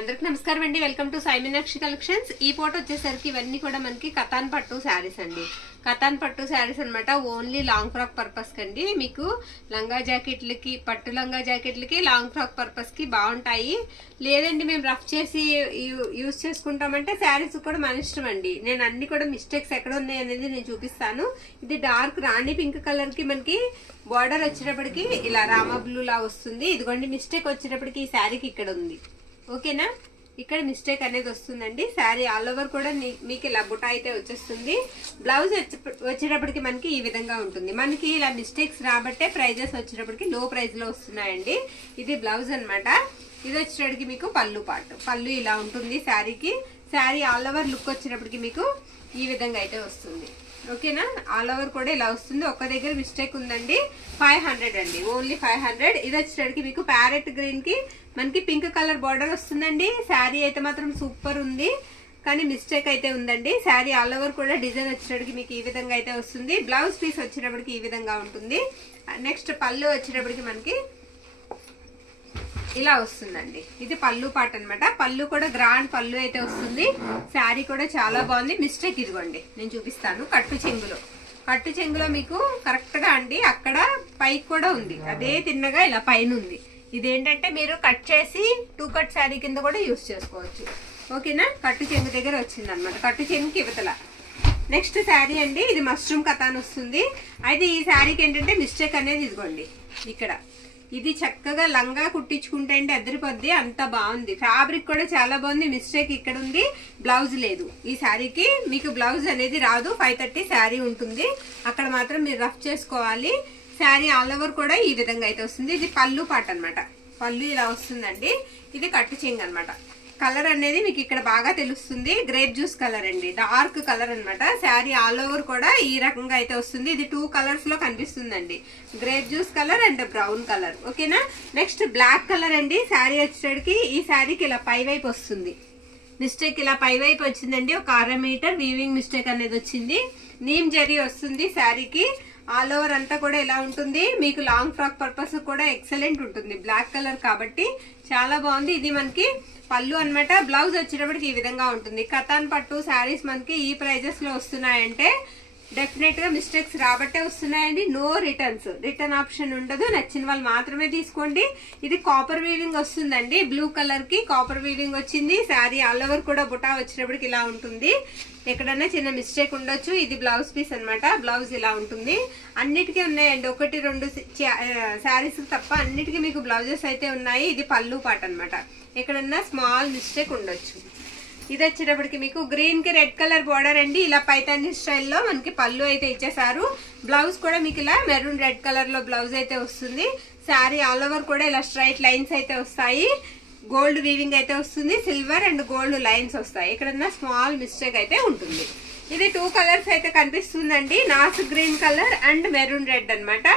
అందరికి నమస్కారం అండి. Welcome to Sai Meenakshi collections. ఈ ఫోటో వచ్చేసరికి ఇవన్నీ కూడా మనకి కతాన్ పట్టు శారీస్ అండి. కతాన్ పట్టు శారీస్ అనమాట. ఓన్లీ లాంగ్ ఫ్రాక్ పర్పస్ కండి. మీకు లంగా జాకెట్లకి, పట్టు లంగా జాకెట్లకి, లాంగ్ ఫ్రాక్ పర్పస్ కి బాగుంటాయి. లేదండి మేము రఫ్ చేసి యూజ్ చేసుకుంటామంటే శారీస్ కూడా మన ఇష్టం అండి. నేను అన్ని కూడా మిస్టేక్స్ ఎక్కడ ఉన్నాయి అనేది నేను చూపిస్తాను. ఇది డార్క్ రాణి పింక్ కలర్ కి మనకి బార్డర్ వచ్చేటప్పటికి ఇలా రామా బ్లూ లా వస్తుంది. ఇదిగోండి మిస్టేక్ వచ్చేటప్పటికి ఈ శారీకి ఇక్కడ ఉంది. ఓకేనా, ఇక్కడ మిస్టేక్ అనేది వస్తుందండి. శారీ ఆల్ ఓవర్ కూడా మీకు ఇలా బుట్ట అయితే వచ్చేస్తుంది. బ్లౌజ్ వచ్చేటప్పటికి మనకి ఈ విధంగా ఉంటుంది. మనకి ఇలా మిస్టేక్స్ రాబట్టే ప్రైజెస్ వచ్చేటప్పటికి లో ప్రైస్ లో వస్తున్నాయండి. ఇది బ్లౌజ్ అన్నమాట. ఇది వచ్చేటప్పటికి మీకు పళ్ళు పాటు, పళ్ళు ఇలా ఉంటుంది శారీకి. శారీ ఆల్ ఓవర్ లుక్ వచ్చేటప్పటికి మీకు ఈ విధంగా అయితే వస్తుంది. ఓకేనా, ఆల్ ఓవర్ కూడా ఇలా వస్తుంది. ఒక్క దగ్గర మిస్టేక్ ఉందండి. 500 అండి, ఓన్లీ 500. ఇది వచ్చేటప్పటికి మీకు ప్యారెట్ గ్రీన్ కి మనకి పింక్ కలర్ బార్డర్ వస్తుందండి. శారీ అయితే మాత్రం సూపర్ ఉంది, కానీ మిస్టేక్ అయితే ఉందండి. శారీ ఆల్ ఓవర్ కూడా డిజైన్ వచ్చేటప్పటికి మీకు ఈ విధంగా అయితే వస్తుంది. బ్లౌజ్ పీస్ వచ్చేటప్పటికి ఈ విధంగా ఉంటుంది. నెక్స్ట్ పళ్ళు వచ్చేటప్పటికి మనకి ఇలా వస్తుందండి. ఇది పళ్ళు పాట అనమాట. పళ్ళు కూడా గ్రాండ్ పళ్ళు అయితే వస్తుంది. శారీ కూడా చాలా బాగుంది. మిస్టేక్ ఇదిగోండి నేను చూపిస్తాను. కట్టు చెంగులో మీకు కరెక్ట్ గా అండి అక్కడ పైకి కూడా ఉంది, అదే తిన్నగా ఇలా పైన ఉంది. ఇదేంటంటే మీరు కట్ చేసి 2 కట్ శారీ కింద కూడా యూజ్ చేసుకోవచ్చు. ఓకేనా, కట్టు చెంగు దగ్గర వచ్చింది అనమాట. కట్టు చెంగుకి ఇవతల. నెక్స్ట్ శారీ అండి, ఇది మష్రూమ్ కథాన్ వస్తుంది. అయితే ఈ శారీకి ఏంటంటే మిస్టేక్ అనేది ఇదిగోండి ఇక్కడ. ఇది చక్కగా లంగా కుట్టించుకుంటే అండి అద్దరిపోద్ది, అంత బాగుంది. ఫ్యాబ్రిక్ కూడా చాలా బాగుంది. మిస్టేక్ ఇక్కడ ఉంది, బ్లౌజ్ లేదు. ఈ శారీకి మీకు బ్లౌజ్ అనేది రాదు. 530 శారీ ఉంటుంది. అక్కడ మాత్రం మీరు రఫ్ చేసుకోవాలి. శారీ ఆల్ ఓవర్ కూడా ఈ విధంగా అయితే వస్తుంది. ఇది పళ్ళు పాట అనమాట. పళ్ళు ఇలా వస్తుందండి. ఇది కట్టు చెంగు అనమాట. కలర్ అనేది మీకు ఇక్కడ బాగా తెలుస్తుంది. గ్రేప్ జ్యూస్ కలర్ అండి, డార్క్ కలర్ అనమాట. శారీ ఆల్ ఓవర్ కూడా ఈ రకంగా అయితే వస్తుంది. ఇది 2 కలర్స్ లో కనిపిస్తుందండి, grape juice colour and brown colour. ఓకేనా, నెక్స్ట్ బ్లాక్ కలర్ అండి. శారీ వచ్చేటికి ఈ శారీకి ఇలా పై వైపు వస్తుంది. మిస్టేక్ ఇలా పై వైపు వచ్చిందండి. ఒక 1/2 మీటర్ వీవింగ్ మిస్టేక్ అనేది వచ్చింది. నీమ్ జరీ వస్తుంది శారీకి. ఆల్ ఓవర్ అంతా కూడా ఇలా ఉంటుంది. మీకు లాంగ్ ఫ్రాక్ పర్పస్ కూడా ఎక్సలెంట్ ఉంటుంది. బ్లాక్ కలర్ కాబట్టి చాలా బాగుంది. ఇది మనకి పళ్ళు అనమాట. బ్లౌజ్ వచ్చేటప్పటికి ఈ విధంగా ఉంటుంది. కతాన్ పట్టు శారీస్ మనకి ఈ ప్రైజెస్ లో వస్తున్నాయంటే డెఫినెట్ గా మిస్టేక్స్ రాబట్టే వస్తున్నాయండి. నో రిటర్న్స్, రిటర్న్ ఆప్షన్ ఉండదు. నచ్చిన వాళ్ళు మాత్రమే తీసుకోండి. ఇది కాపర్ వీవింగ్ వస్తుందండి. బ్లూ కలర్ కి కాపర్ వీవింగ్ వచ్చింది. శారీ ఆల్ ఓవర్ కూడా బుటా వచ్చేటప్పటికి ఇలా ఉంటుంది. ఎక్కడన్నా చిన్న మిస్టేక్ ఉండొచ్చు. ఇది బ్లౌజ్ పీస్ అనమాట. బ్లౌజ్ ఇలా ఉంటుంది. అన్నిటికీ ఉన్నాయండి, 1-2 శారీస్ తప్ప అన్నిటికీ మీకు బ్లౌజెస్ అయితే ఉన్నాయి. ఇది పళ్ళు పాట అనమాట. ఎక్కడన్నా స్మాల్ మిస్టేక్ ఉండొచ్చు. ఇది వచ్చేటప్పటికి మీకు గ్రీన్ కి రెడ్ కలర్ బార్డర్ అండి. ఇలా పైతాని స్టైల్లో మనకి పళ్ళు అయితే ఇచ్చేసారు. బ్లౌజ్ కూడా మీకు ఇలా మెరూన్ రెడ్ కలర్ లో బ్లౌజ్ అయితే వస్తుంది. శారీ ఆల్ ఓవర్ కూడా ఇలా స్ట్రైట్ లైన్స్ అయితే వస్తాయి. గోల్డ్ వీవింగ్ అయితే వస్తుంది. సిల్వర్ అండ్ గోల్డ్ లైన్స్ వస్తాయి. ఎక్కడన్నా స్మాల్ మిస్టేక్ అయితే ఉంటుంది. ఇది 2 కలర్స్ అయితే కనిపిస్తుందండి. నాస్ green colour and maroon red అనమాట.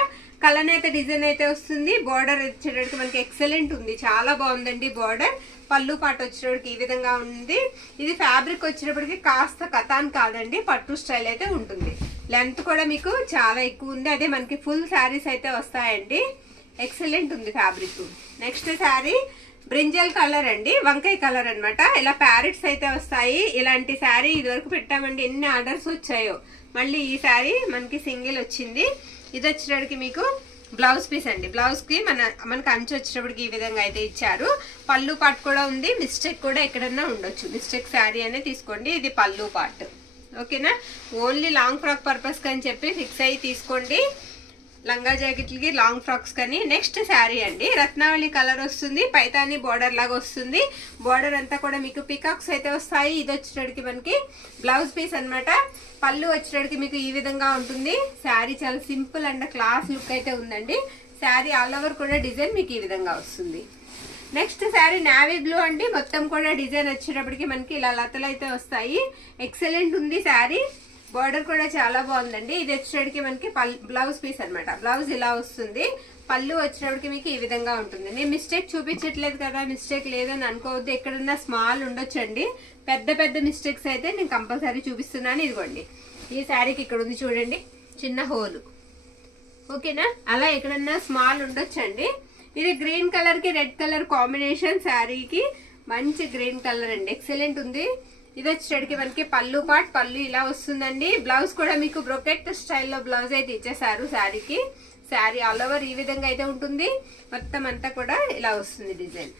కలర్ అయితే డిజైన్ అయితే వస్తుంది. బార్డర్ వచ్చేటప్పటికి మనకి ఎక్సలెంట్ ఉంది, చాలా బాగుందండి బార్డర్. పళ్ళు పాటు వచ్చేటప్పటికి ఈ విధంగా ఉంది. ఇది ఫ్యాబ్రిక్ వచ్చేటప్పటికి కాస్త కతాన్ కాదండి, పట్టు స్టైల్ అయితే ఉంటుంది. లెంత్ కూడా మీకు చాలా ఎక్కువ ఉంది. అదే మనకి ఫుల్ శారీస్ అయితే వస్తాయండి. ఎక్సలెంట్ ఉంది fabric. Next sari brinjal colour అండి, వంకాయ కలర్ అనమాట. ఇలా ప్యారెట్స్ అయితే వస్తాయి. ఇలాంటి శారీ ఇదివరకు పెట్టామండి, ఎన్ని ఆర్డర్స్ వచ్చాయో. మళ్ళీ ఈ శారీ మనకి సింగిల్ వచ్చింది. ఇది వచ్చేటప్పటికి మీకు బ్లౌజ్ పీస్ అండి. బ్లౌజ్ కి మనకి అంచు వచ్చేటప్పటికి ఈ విధంగా అయితే ఇచ్చారు. పళ్ళు పార్ట్ కూడా ఉంది. మిస్టేక్ కూడా ఎక్కడన్నా ఉండొచ్చు. మిస్టేక్ శారీ అనే తీసుకోండి. ఇది పళ్ళు పార్ట్. ఓకేనా, ఓన్లీ లాంగ్ ఫ్రాక్ పర్పస్ అని చెప్పి ఫిక్స్ అయ్యి తీసుకోండి. లంగా జాకెట్లకి, లాంగ్ ఫ్రాక్స్ కానీ. నెక్స్ట్ శారీ అండి, రత్నావళి కలర్ వస్తుంది. పైతాని బార్డర్ లాగా వస్తుంది. బార్డర్ అంతా కూడా మీకు పికాక్స్ అయితే వస్తాయి. ఇది వచ్చేటప్పటికి మనకి బ్లౌజ్ పీస్ అనమాట. పళ్ళు వచ్చేటప్పటికి మీకు ఈ విధంగా ఉంటుంది. శారీ చాలా సింపుల్ అండ్ క్లాస్ లుక్ అయితే ఉందండి. శారీ ఆల్ ఓవర్ కూడా డిజైన్ మీకు ఈ విధంగా వస్తుంది. నెక్స్ట్ శారీ నావీ బ్లూ అండి. మొత్తం కూడా డిజైన్ వచ్చేటప్పటికి మనకి ఇలా లతలు అయితే వస్తాయి. ఎక్సలెంట్ ఉంది శారీ. బార్డర్ కూడా చాలా బాగుందండి. ఇది వచ్చేటప్పటికి మనకి బ్లౌజ్ పీస్ అనమాట. బ్లౌజ్ ఇలా వస్తుంది. పళ్ళు వచ్చేటప్పటికి మీకు ఈ విధంగా ఉంటుంది. నేను మిస్టేక్ చూపించట్లేదు కదా, మిస్టేక్ లేదని అనుకోవద్దు. ఎక్కడన్నా స్మాల్ ఉండొచ్చండి. పెద్ద మిస్టేక్స్ అయితే నేను కంపల్సరీ చూపిస్తున్నాను. ఇదిగోండి ఈ శారీకి ఇక్కడ ఉంది చూడండి, చిన్న హోలు. ఓకేనా, అలా ఎక్కడన్నా స్మాల్ ఉండొచ్చండి. ఇది గ్రీన్ కలర్ కి రెడ్ కలర్ కాంబినేషన్ శారీకి మంచి గ్రీన్ కలర్ అండి, ఎక్సలెంట్ ఉంది. ఇది వచ్చేటికి మనకి పళ్ళు పార్ట్, పళ్ళు ఇలా వస్తుందండి. బ్లౌజ్ కూడా మీకు బ్రొకెట్ స్టైల్లో బ్లౌజ్ అయితే ఇచ్చేసారు శారీకి. శారీ ఆల్ ఓవర్ ఈ విధంగా అయితే ఉంటుంది, మొత్తం అంతా కూడా ఇలా వస్తుంది డిజైన్.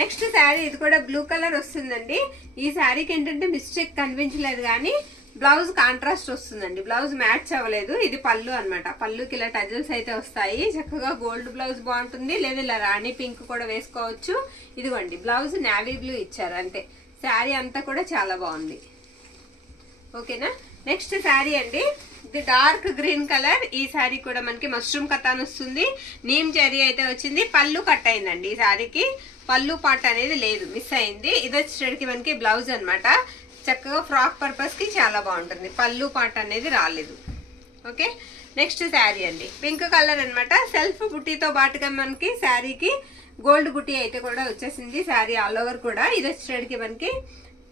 నెక్స్ట్ శారీ ఇది కూడా బ్లూ కలర్ వస్తుందండి. ఈ శారీకి ఏంటంటే మిస్టేక్ కనిపించలేదు కానీ బ్లౌజ్ కాంట్రాస్ట్ వస్తుందండి, బ్లౌజ్ మ్యాచ్ అవ్వలేదు. ఇది పళ్ళు అన్నమాట, పళ్ళుకి ఇలా టజల్స్ అయితే వస్తాయి. చక్కగా గోల్డ్ బ్లౌజ్ బాగుంటుంది, లేదా ఇలా రాణి పింక్ కూడా వేసుకోవచ్చు. ఇదిగోండి బ్లౌజ్ నావీ బ్లూ ఇచ్చారు అంతే. శారీ అంతా కూడా చాలా బాగుంది. ఓకేనా. నెక్స్ట్ శారీ అండి, ఇది డార్క్ గ్రీన్ కలర్. ఈ శారీ కూడా మనకి మష్రూమ్ కథాన్ వస్తుంది, నీమ్ జరీ అయితే వచ్చింది. పళ్ళు కట్ అయిందండి ఈ శారీకి, పళ్ళు పార్ట్ అనేది లేదు, మిస్ అయింది. ఇది వచ్చేటికి మనకి బ్లౌజ్ అన్నమాట. చక్కగా ఫ్రాక్ పర్పస్ కి చాలా బాగుంటుంది, పళ్ళు పార్ట్ అనేది రాలేదు. ఓకే. నెక్స్ట్ శారీ అండి, పింక్ కలర్ అన్నమాట. సెల్ఫ్ బుట్టీతో పాటుగా మనకి శారీకి గోల్డ్ బుట్టీ అయితే కూడా వచ్చేసింది శారీ ఆల్ ఓవర్ కూడా. ఇది వచ్చేటికి మనకి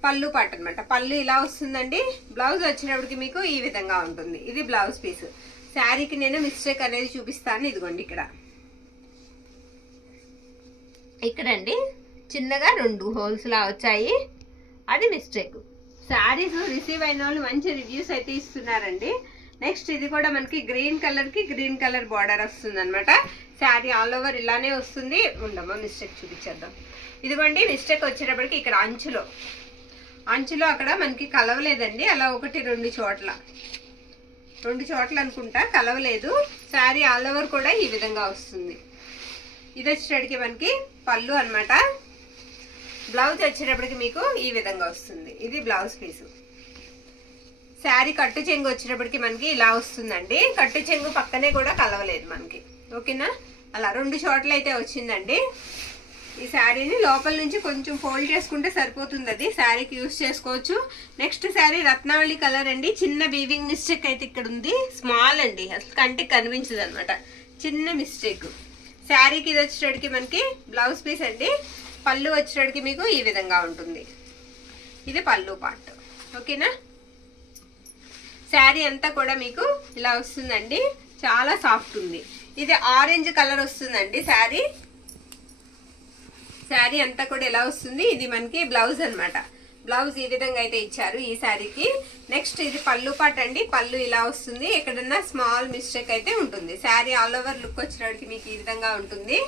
పళ్ళు పార్ట్ అన్నమాట. పళ్ళు ఇలా వస్తుందండి. బ్లౌజ్ వచ్చినప్పటికి మీకు ఈ విధంగా ఉంటుంది. ఇది బ్లౌజ్ పీస్. శారీకి నేను మిస్టేక్ అనేది చూపిస్తాను. ఇదిగోండి ఇక్కడండి చిన్నగా 2 హోల్స్ లా వచ్చాయి, అది మిస్టేక్. శారీస్ రిసీవ్ అయిన వాళ్ళు మంచి రివ్యూస్ అయితే ఇస్తున్నారండి. నెక్స్ట్ ఇది కూడా మనకి గ్రీన్ కలర్ కి గ్రీన్ కలర్ బార్డర్ వస్తుంది అనమాట. శారీ ఆల్ ఓవర్ ఇలానే వస్తుంది. ఉండమ్మా మిస్టేక్ చూపించేద్దాం. ఇదిగోండి మిస్టేక్ వచ్చేటప్పటికి ఇక్కడ అంచులో అక్కడ మనకి కలవలేదండి, అలా 1-2 చోట్ల అనుకుంటా కలవలేదు. శారీ ఆల్ ఓవర్ కూడా ఈ విధంగా వస్తుంది. ఇది వచ్చేటప్పటికి మనకి పళ్ళు అన్నమాట. బ్లౌజ్ వచ్చేటప్పటికి మీకు ఈ విధంగా వస్తుంది. ఇది బ్లౌజ్ పీసు. శారీ కట్టు చెంగు వచ్చేటప్పటికి మనకి ఇలా వస్తుందండి. కట్టు చెంగు పక్కనే కూడా కలవలేదు మనకి. ఓకేనా. అలా 2 చోట్ల అయితే వచ్చిందండి. ఈ శారీని లోపల నుంచి కొంచెం ఫోల్డ్ చేసుకుంటే సరిపోతుంది, అది శారీకి యూజ్ చేసుకోవచ్చు. నెక్స్ట్ శారీ రత్నావళి కలర్ అండి. చిన్న వీవింగ్ మిస్టేక్ అయితే ఇక్కడ ఉంది, స్మాల్ అండి, అసలు కంటికి కనిపించదు అనమాట, చిన్న మిస్టేక్. శారీకి ఇది వచ్చేటడికి మనకి బ్లౌజ్ పీస్ అండి. పళ్ళు వచ్చేటడికి మీకు ఈ విధంగా ఉంటుంది. ఇది పళ్ళు పార్ట్. ఓకేనా. శారీ అంతా కూడా మీకు ఇలా వస్తుందండి, చాలా సాఫ్ట్ ఉంది. ఇది ఆరెంజ్ కలర్ వస్తుందండి శారీ అంతా కూడా ఎలా వస్తుంది. ఇది మనకి బ్లౌజ్ అన్నమాట. బ్లౌజ్ ఈ విధంగా అయితే ఇచ్చారు ఈ శారీకి. నెక్స్ట్ ఇది పళ్ళు పార్ట్ అండి. పళ్ళు ఇలా వస్తుంది, ఎక్కడన్నా స్మాల్ మిస్టేక్ అయితే ఉంటుంది. శారీ ఆల్ ఓవర్ లుక్ వచ్చేటప్పటికి మీకు ఈ విధంగా ఉంటుంది.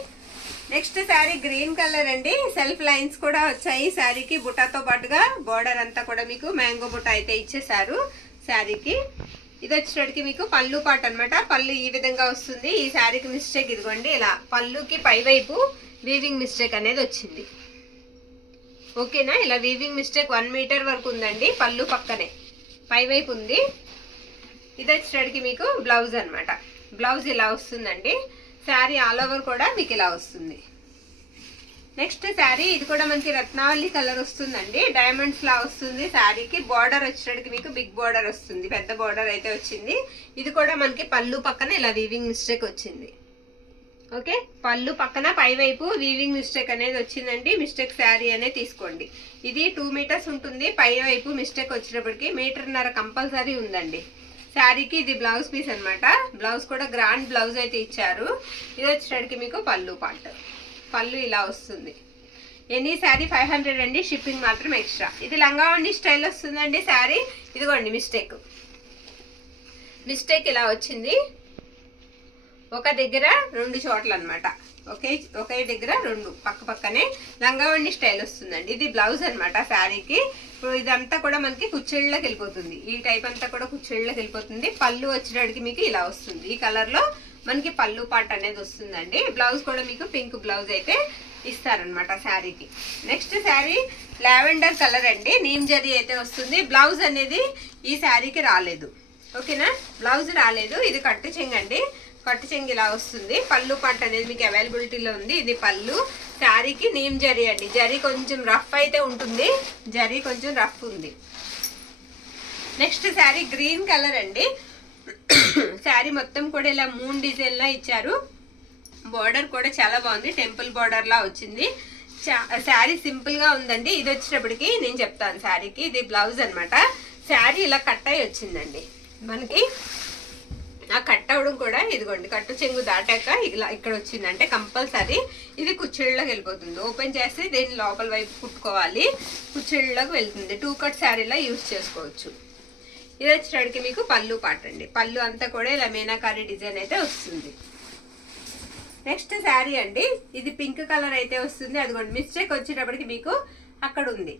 నెక్స్ట్ శారీ గ్రీన్ కలర్ అండి. సెల్ఫ్ లైన్స్ కూడా వచ్చాయి శారీకి. బుటాతో పాటుగా బోర్డర్ అంతా కూడా మీకు మ్యాంగో బుట్ట అయితే ఇచ్చేసారు శారీకి. ఇది వచ్చేటప్పటికి మీకు పళ్ళు పార్ట్ అన్నమాట. పళ్ళు ఈ విధంగా వస్తుంది. ఈ శారీకి మిస్టేక్ ఇదిగోండి, ఇలా పళ్ళుకి పైవైపు వీవింగ్ మిస్టేక్ అనేది వచ్చింది. ఓకేనా. ఇలా వీవింగ్ మిస్టేక్ 1 మీటర్ వరకు ఉందండి, పళ్ళు పక్కనే పైవైపు ఉంది. ఇది వచ్చేటప్పటికి మీకు బ్లౌజ్ అన్నమాట. బ్లౌజ్ ఇలా వస్తుందండి. శారీ ఆల్ ఓవర్ కూడా మీకు ఇలా వస్తుంది. నెక్స్ట్ శారీ ఇది కూడా మనకి రత్నావళి కలర్ వస్తుందండి. డైమండ్స్ లా వస్తుంది శారీకి. బార్డర్ వచ్చేటప్పటికి మీకు బిగ్ బార్డర్ వస్తుంది, పెద్ద బార్డర్ అయితే వచ్చింది. ఇది కూడా మనకి పళ్ళు పక్కన ఇలా వీవింగ్ మిస్టేక్ వచ్చింది. ఓకే. పళ్ళు పక్కన పైవైపు వీవింగ్ మిస్టేక్ అనేది వచ్చిందండి. మిస్టేక్ శారీ అనేది తీసుకోండి. ఇది 2 మీటర్స్ ఉంటుంది. పైవైపు మిస్టేక్ వచ్చేటప్పటికి 1.5 మీటర్ కంపల్సరీ ఉందండి శారీకి. ఇది బ్లౌజ్ పీస్ అన్నమాట. బ్లౌజ్ కూడా గ్రాండ్ బ్లౌజ్ అయితే ఇచ్చారు. ఇది వచ్చేటప్పటికి మీకు పళ్ళు పార్ట్. పళ్ళు ఇలా వస్తుంది. ఎనీ శారీ 500 అండి, షిప్పింగ్ మాత్రం ఎక్స్ట్రా. ఇది లంగావణి స్టైల్ వస్తుందండి శారీ. ఇదిగోండి మిస్టేక్ ఇలా వచ్చింది. ఒక దగ్గర 2 చోట్ల అన్నమాట. ఒకే దగ్గర 2 పక్క పక్కనే లంగావణి స్టైల్ వస్తుందండి. ఇది బ్లౌజ్ అన్నమాట శారీకి. ఇప్పుడు ఇదంతా కూడా మనకి కుచ్చిళ్ళకి వెళ్ళిపోతుంది. ఈ టైప్ అంతా కూడా కుచ్చిళ్ళకి వెళ్ళిపోతుంది. పళ్ళు వచ్చేటడికి మీకు ఇలా వస్తుంది. ఈ కలర్ లో మనకి పళ్ళు పార్ట్ అనేది వస్తుందండి. బ్లౌజ్ కూడా మీకు పింక్ బ్లౌజ్ అయితే ఇస్తారనమాట శారీకి. నెక్స్ట్ శారీ లావెండర్ కలర్ అండి. నీమ్ జరీ అయితే వస్తుంది. బ్లౌజ్ అనేది ఈ శారీకి రాలేదు. ఓకేనా. బ్లౌజ్ రాలేదు. ఇది కట్టు చెంగండి. కట్టు చెంగు ఇలా వస్తుంది. పళ్ళు పార్ట్ అనేది మీకు అవైలబిలిటీలో ఉంది. ఇది పళ్ళు. శారీకి నీమ్ జరీ అండి. జరీ కొంచెం రఫ్ అయితే ఉంటుంది, జరీ కొంచెం రఫ్ ఉంది. నెక్స్ట్ శారీ గ్రీన్ కలర్ అండి. శారీ మొత్తం కూడా ఇలా 3 డిజైన్ లా ఇచ్చారు. బార్డర్ కూడా చాలా బాగుంది, టెంపుల్ బార్డర్ లా వచ్చింది. శారీ సింపుల్ గా ఉందండి. ఇది వచ్చేటప్పటికి నేను చెప్తాను శారీకి. ఇది బ్లౌజ్ అన్నమాట. శారీ ఇలా కట్ అయి వచ్చిందండి మనకి. ఆ కట్ అవడం కూడా ఇదిగోండి కట్టు చెంగు దాటాక ఇలా ఇక్కడ వచ్చిందంటే కంపల్సరీ ఇది కుచ్చిళ్ళకి వెళ్ళిపోతుంది. ఓపెన్ చేస్తే దీన్ని లోపల వైపు కుట్టుకోవాలి, కుచ్చిళ్ళకి వెళ్తుంది. 2 కట్ శారీలా యూజ్ చేసుకోవచ్చు. ఇది వచ్చేటికి మీకు పళ్ళు పాట అండి. పళ్ళు అంతా కూడా ఇలా మీనాకారి డిజైన్ అయితే వస్తుంది. నెక్స్ట్ శారీ అండి, ఇది పింక్ కలర్ అయితే వస్తుంది. అదిగోండి మిస్టేక్ వచ్చేటప్పటికి మీకు అక్కడ ఉంది,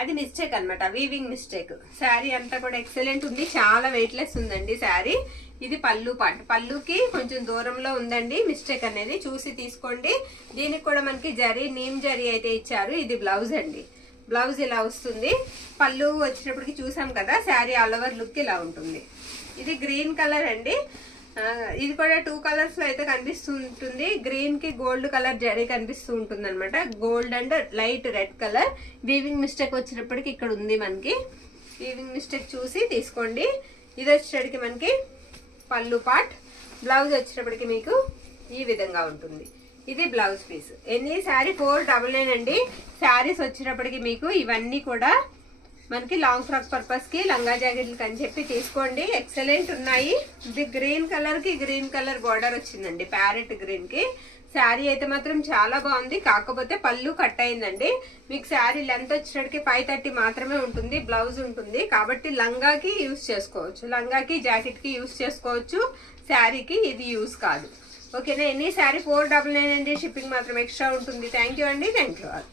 అది మిస్టేక్ అనమాట, వీవింగ్ మిస్టేక్. శారీ అంతా కూడా ఎక్సలెంట్ ఉంది, చాలా వెయిట్లెస్ ఉందండి శారీ. ఇది పళ్ళు పాట, పళ్ళుకి కొంచెం దూరంలో ఉందండి మిస్టేక్ అనేది, చూసి తీసుకోండి. దీనికి కూడా మనకి జరీ నీమ్ జరీ అయితే ఇచ్చారు. ఇది బ్లౌజ్ అండి, బ్లౌజ్ ఇలా వస్తుంది. పళ్ళు వచ్చినప్పటికి చూసాం కదా, శారీ ఆల్ ఓవర్ లుక్ ఇలా ఉంటుంది. ఇది గ్రీన్ కలర్ అండి, ఇది కూడా 2 కలర్స్ లో అయితే కనిపిస్తుంటుంది. గ్రీన్ కి గోల్డ్ కలర్ జరీ కనిపిస్తూ ఉంటుంది అనమాట, gold and light red colour. Weaving mistake వచ్చినప్పటికి ఇక్కడ ఉంది మనకి, వీవింగ్ మిస్టేక్ చూసి తీసుకోండి. ఇది వచ్చేటికి మనకి పళ్ళు పార్ట్. బ్లౌజ్ వచ్చేటప్పటికి మీకు ఈ విధంగా ఉంటుంది. ఇది బ్లౌజ్ పీస్. ఎన్ని శారీ 499 అండి. శారీస్ వచ్చేటప్పటికి మీకు ఇవన్నీ కూడా మనకి లాంగ్ ఫ్రాక్ పర్పస్ కి లంగా జాకెట్లకి అని చెప్పి తీసుకోండి, ఎక్సలెంట్ ఉన్నాయి. ఇది గ్రీన్ కలర్ కి గ్రీన్ కలర్ బార్డర్ వచ్చిందండి, ప్యారెట్ గ్రీన్ కి. శారీ అయితే మాత్రం చాలా బాగుంది, కాకపోతే పళ్ళు కట్ అయిందండి. మీకు శారీ లెంత్ వచ్చేటికి 530 మాత్రమే ఉంటుంది, బ్లౌజ్ ఉంటుంది. కాబట్టి లంగాకి యూజ్ చేసుకోవచ్చు, లంగాకి జాకెట్ కి యూజ్ చేసుకోవచ్చు, శారీకి ఇది యూజ్ కాదు. ఓకేనా. ఎన్ని శారీ 499 అండి. షిప్పింగ్ మాత్రం ఎక్స్ట్రా ఉంటుంది. థ్యాంక్ యూ అండి, థ్యాంక్ యూ ఆల్.